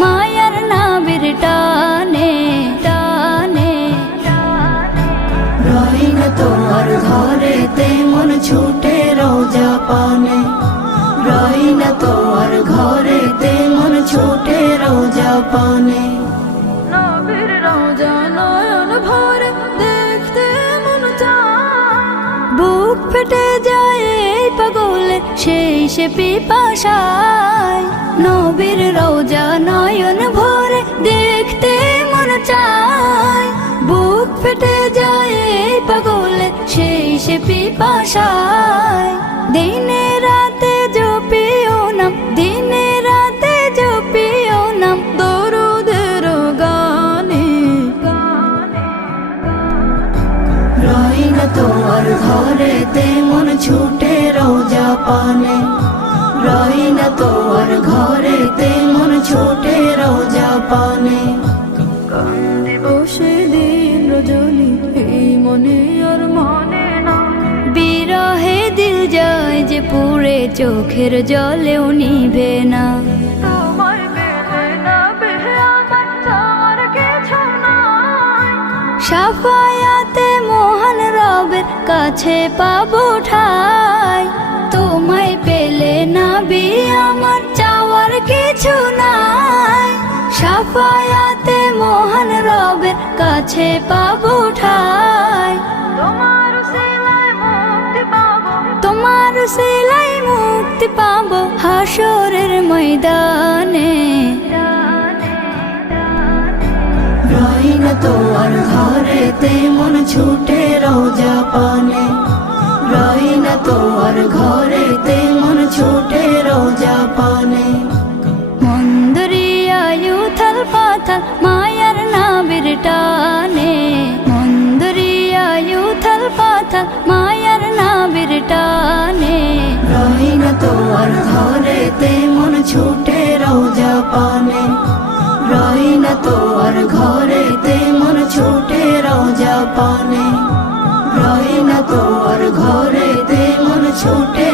মায়ার নাবির টানে টানে রইন তোমার ঘরে তেমন ছুটে রোজা পানে পানে। নবীর রওজা নয়ন ভরে দেখতে মন বুক ফেটে যায় এই পাগলে সেই সে পিপাসায়। নবীর রওজা নয়ন ভরে দেখতে মন চায়। বুক ফেটে যায় এই পাগলে সেই সে পিপাসায়। ঘরে তেমন ছুটে রোজা পানে। রইন তোমার ঘরে তেমন ছুটে রোজা পানে। বসে দিন রজনী, এই মনে আর মনে না। বিরহে দিল যায় যে পুরে চোখের জলেও নিভে না। তোমার কাছে পাবো ঠাই। তোমায় পেলে না বি আমার চাওয়ার কিছু নাই। সাফায়াতে মহান রবের কাছে পাবো ঠাই। তোমার সেলাই মুক্তি পাবো। তোমার সেলাই মুক্তি পাবো হাসরের ময়দানে। রইন তোমার ঘরে তেমন ছুটে রোজা থল পাথল মায়ার নাবির টানে। মন্দরিয়ায়ু থল পাথল মায়ার নাবির টানে। রইন তোমার ঘরে তেমন ছুটে রোজা পানে। রইন তোমার ঘরে তেমন ছুটে রোজা পানে। রইন তোমার ঘরে তেমন ছুটে